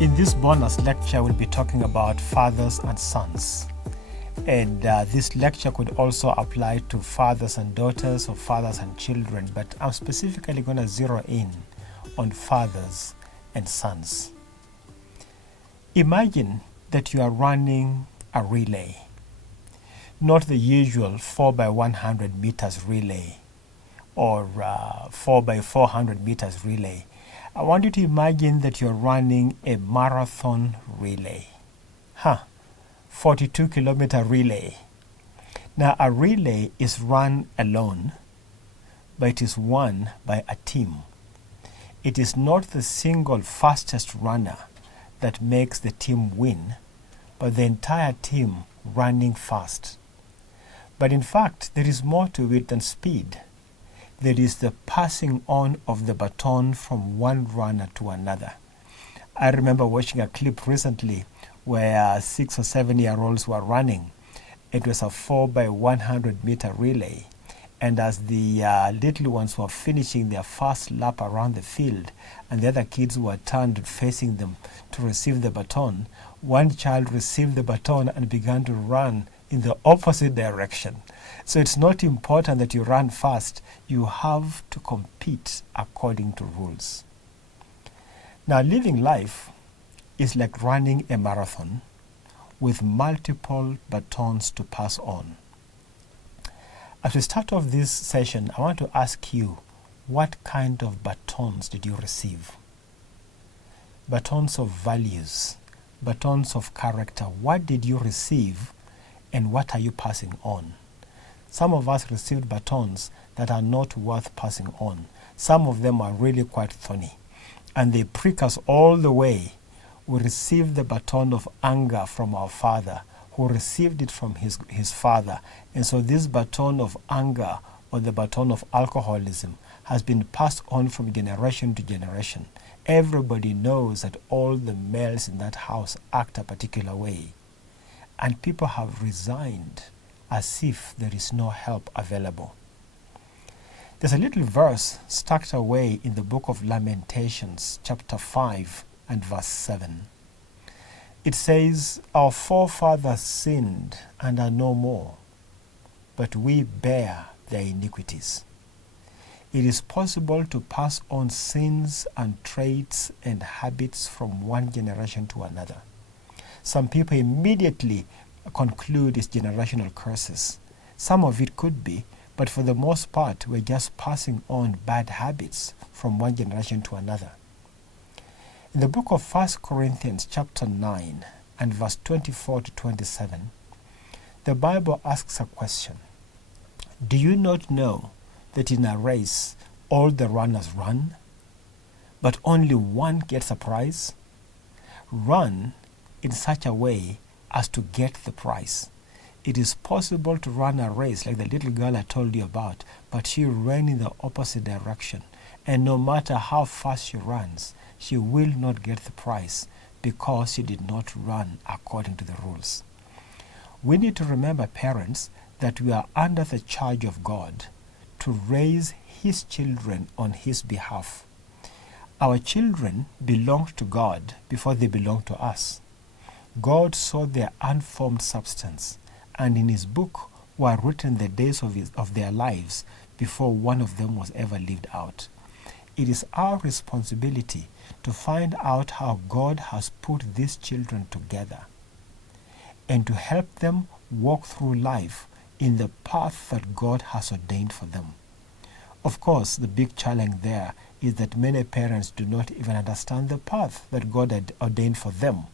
In this bonus lecture, we'll be talking about fathers and sons. And this lecture could also apply to fathers and daughters or fathers and children, but I'm specifically going to zero in on fathers and sons. Imagine that you are running a relay, not the usual 4 by 100 meters relay or 4 by 400 meters relay. I want you to imagine that you're running a marathon relay. 42-kilometer relay. Now, a relay is run alone, but it is won by a team. It is not the single fastest runner that makes the team win, but the entire team running fast. But in fact, there is more to it than speed. There is the passing on of the baton from one runner to another. I remember watching a clip recently where 6 or 7-year-olds were running. It was a 4 by 100 meter relay. And as the little ones were finishing their first lap around the field and the other kids were turned facing them to receive the baton, one child received the baton and began to run in the opposite direction. So it's not important that you run fast. You have to compete according to rules. Now, living life is like running a marathon with multiple batons to pass on. As we start off this session, I want to ask you, what kind of batons did you receive? Batons of values, batons of character. What did you receive and what are you passing on? Some of us received batons that are not worth passing on. Some of them are really quite thorny and they prick us all the way. We received the baton of anger from our father, who received it from his father. And so this baton of anger or the baton of alcoholism has been passed on from generation to generation. Everybody knows that all the males in that house act a particular way. And people have resigned as if there is no help available. There's a little verse tucked away in the book of Lamentations, chapter 5 and verse 7. It says, "Our forefathers sinned and are no more, but we bear their iniquities." It is possible to pass on sins and traits and habits from one generation to another. Some people immediately conclude it's generational curses. Some of it could be, but for the most part, we're just passing on bad habits from one generation to another. In the book of 1 Corinthians chapter 9 and verse 24 to 27, the Bible asks a question. Do you not know that in a race all the runners run, but only one gets a prize? Run in such a way as to get the prize. It is possible to run a race like the little girl I told you about, but she ran in the opposite direction. And no matter how fast she runs, she will not get the prize because she did not run according to the rules. We need to remember, parents, that we are under the charge of God to raise His children on His behalf. Our children belong to God before they belong to us. God saw their unformed substance, and in His book were written the days of their lives before one of them was ever lived out. It is our responsibility to find out how God has put these children together and to help them walk through life in the path that God has ordained for them. Of course, the big challenge there is that many parents do not even understand the path that God had ordained for them.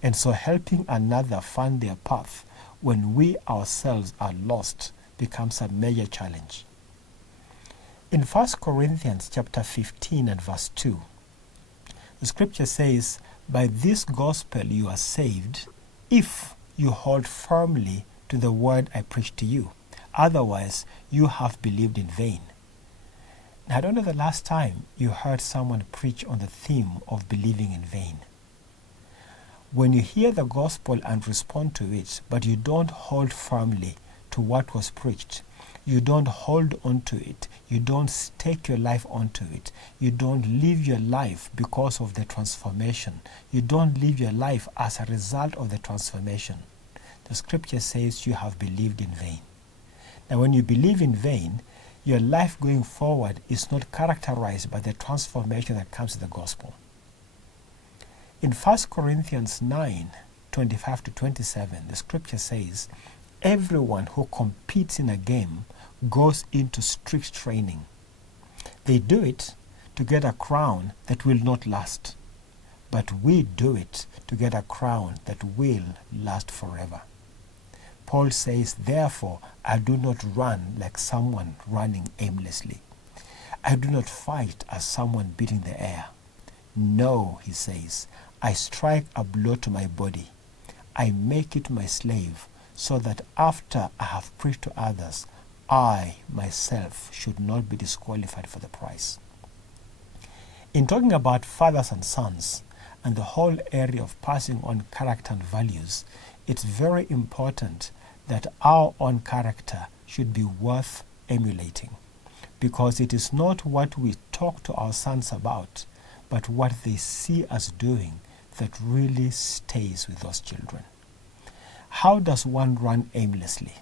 And so helping another find their path when we ourselves are lost becomes a major challenge. In 1 Corinthians chapter 15 and verse 2, the scripture says, "By this gospel you are saved, if you hold firmly to the word I preached to you. Otherwise, you have believed in vain." Now, I don't know the last time you heard someone preach on the theme of believing in vain. When you hear the gospel and respond to it, but you don't hold firmly to what was preached, You don't hold on to it. You don't stake your life onto it. You don't live your life because of the transformation. You don't live your life as a result of the transformation. The scripture says you have believed in vain. Now, when you believe in vain, your life going forward is not characterized by the transformation that comes to the gospel. In 1 Corinthians 9:25 to 27, the scripture says, everyone who competes in a game goes into strict training. They do it to get a crown that will not last, but we do it to get a crown that will last forever. Paul says, therefore, I do not run like someone running aimlessly. I do not fight as someone beating the air. No, he says, I strike a blow to my body. I make it my slave, so that after I have preached to others, I myself should not be disqualified for the prize. In talking about fathers and sons and the whole area of passing on character and values, it's very important that our own character should be worth emulating, because it is not what we talk to our sons about, but what they see us doing that really stays with those children. How does one run aimlessly?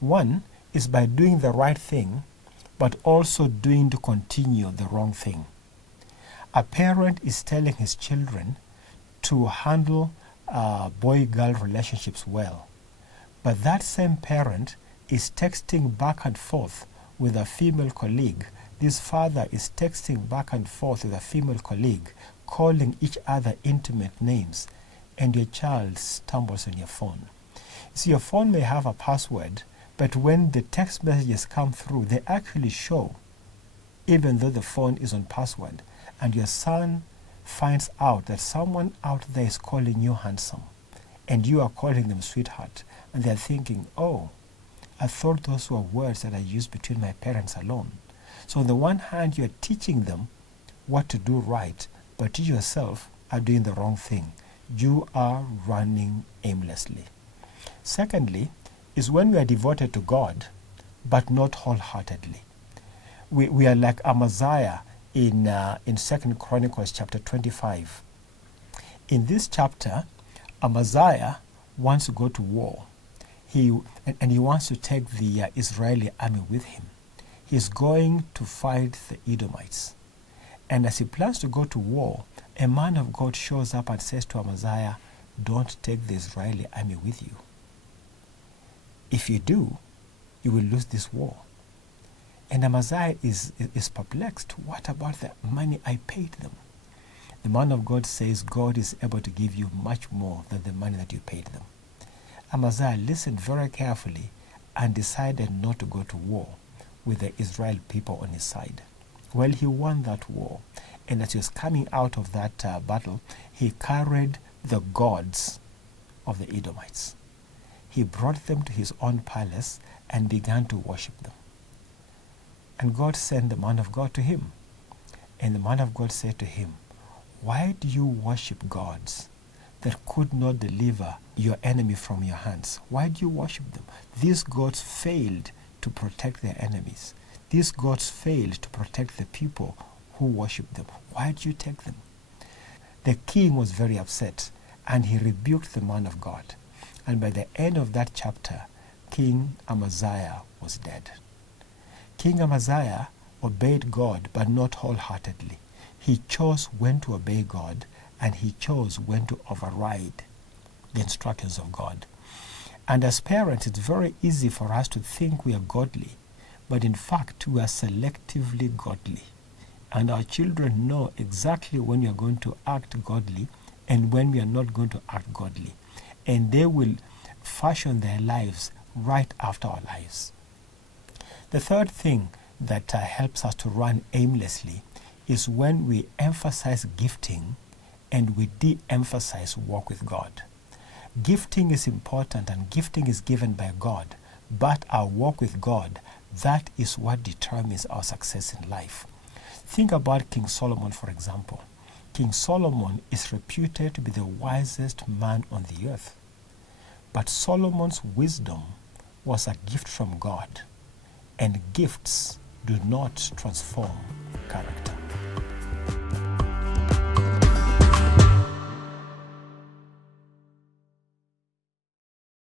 One is by doing the right thing, but also doing to continue the wrong thing. A parent is telling his children to handle boy-girl relationships well, but that same parent is texting back and forth with a female colleague. This father is texting back and forth with a female colleague, calling each other intimate names, and your child stumbles on your phone. See, your phone may have a password, but when the text messages come through, they actually show, even though the phone is on password, and your son finds out that someone out there is calling you handsome, and you are calling them sweetheart, and they're thinking, oh, I thought those were words that I used between my parents alone. So on the one hand, you're teaching them what to do right, but you yourself are doing the wrong thing. You are running aimlessly. Secondly, is when we are devoted to God, but not wholeheartedly. We are like Amaziah in 2 Chronicles chapter 25. In this chapter, Amaziah wants to go to war. He wants to take the Israeli army with him. He's going to fight the Edomites. And as he plans to go to war, a man of God shows up and says to Amaziah, don't take the Israeli army with you. If you do, you will lose this war. And Amaziah is perplexed. What about the money I paid them? The man of God says God is able to give you much more than the money that you paid them. Amaziah listened very carefully and decided not to go to war with the Israel people on his side. Well, he won that war. And as he was coming out of that battle, he carried the gods of the Edomites. He brought them to his own palace and began to worship them. And God sent the man of God to him. And the man of God said to him, why do you worship gods that could not deliver your enemy from your hands? Why do you worship them? These gods failed to protect their enemies. These gods failed to protect the people who worship them. Why do you take them? The king was very upset, and he rebuked the man of God. And by the end of that chapter, King Amaziah was dead. King Amaziah obeyed God, but not wholeheartedly. He chose when to obey God, and he chose when to override the instructions of God. And as parents, it's very easy for us to think we are godly, but in fact, we are selectively godly. And our children know exactly when we are going to act godly and when we are not going to act godly. And they will fashion their lives right after our lives. The third thing that helps us to run aimlessly is when we emphasize gifting and we de-emphasize walk with God. Gifting is important and gifting is given by God, but our walk with God, that is what determines our success in life. Think about King Solomon, for example. King Solomon is reputed to be the wisest man on the earth. But Solomon's wisdom was a gift from God. and gifts do not transform character.